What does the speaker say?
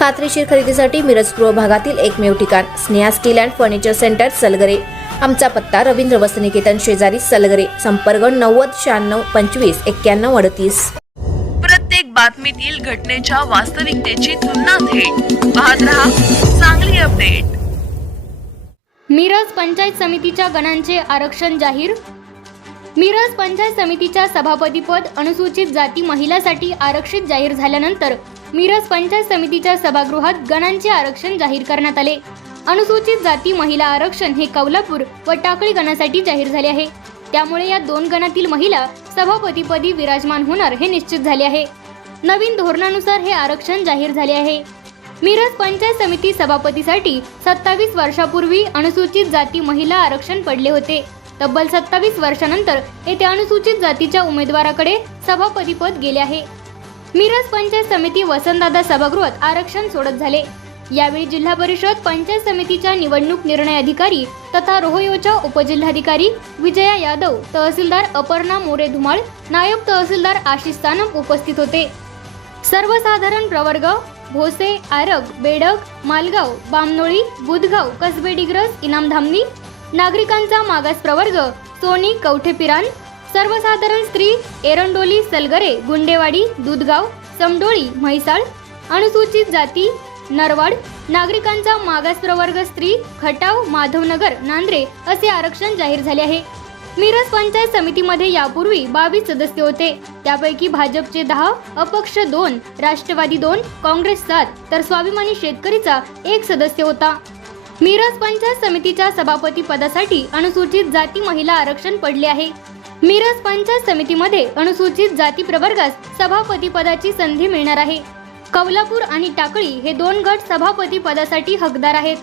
खात्रीशीर खरेदीसाठी मिरज पूर्व भागातील एकमेव ठिकाण Sneha steel and furniture centre Salgare. आमचा पत्ता रवींद्र वसनिकेतन शेजारी सलगरे संपर्क नव्वद शहाण्णव पंचवीस एक्क्याण्णव अडतीस. प्रत्येक बातमीतील घटनेच्या वास्तविकतेची तुलना थेट. पाहत रहा चांगली अपडेट. मिरज पंचायत समितीच्या गणांचे आरक्षण जाहीर मिरज पंचायत समितीच्या सभापतीपद अनुसूचित जाती महिलासाठी आरक्षित जाहीर झाल्यानंतर मिरज पंचायत समितीच्या सभागृहात गणांचे आरक्षण जाहीर करण्यात आले. अनुसूचित जाती महिला आरक्षण हे कौलापूर व टाकळी गणासाठी जाहीर झाले आहे. त्यामुळे या दोन गणातील महिला सभापतीपदी विराजमान होणार हे निश्चित झाले आहे. नवीन धोरणानुसार हे आरक्षण जाहीर झाले आहे. मिरज पंचायत समिती सभापतीसाठी सत्तावीस वर्षापूर्वी अनुसूचित जाती महिला आरक्षण पडले होते. तब्बल सत्तावीस वर्षानंतर येथे अनुसूचित जातीच्या उमेदवाराकडे सभापतीपद गेले आहे. मिरज पंचायत समिती वसंतदादा सभागृहात आरक्षण सोडत झाले. यावेळी जिल्हा परिषद पंचायत समितीच्या निवडणूक निर्णय अधिकारी तथा रोहयोच्या उपजिल्हाधिकारी विजया यादव तहसीलदार अपर्णा मोरे धुमाळ नायब तहसीलदार आशिष सानप उपस्थित होते. सर्वसाधारण प्रवर्ग भोसे आरग बेडग मालगाव बामनोळी बुधगाव कसबे डिग्रस इनामधामणी नागरिकांचा मागास प्रवर्ग सोनी कवठेपिरान सर्वसाधारण स्त्री एरंडोली सलगरे गुंडेवाडी दुधगाव समडोळी म्हैसाळ अनुसूचित जाती नरवाड नागरिकांचा मागास प्रवर्ग स्त्री खटाव माधवनगर नांद्रे असे आरक्षण जाहीर झाले आहे. मिरज पंचायत समितीमध्ये यापूर्वी बावीस सदस्य होते. त्यापैकी भाजपचे दहा अपक्ष दोन राष्ट्रवादी दोन काँग्रेस सात तर स्वाभिमानी शेतकरीचा एक सदस्य होता. मिरज पंचायत समितीच्या सभापती पदासाठी अनुसूचित जाती महिला आरक्षण पडले आहे. मिरज पंचायत समितीमध्ये अनुसूचित जाती प्रवर्गास सभापती पदाची संधी मिळणार आहे. कौलापूर आणि टाकळी हे दोन गट सभापती पदासाठी हकदार आहेत.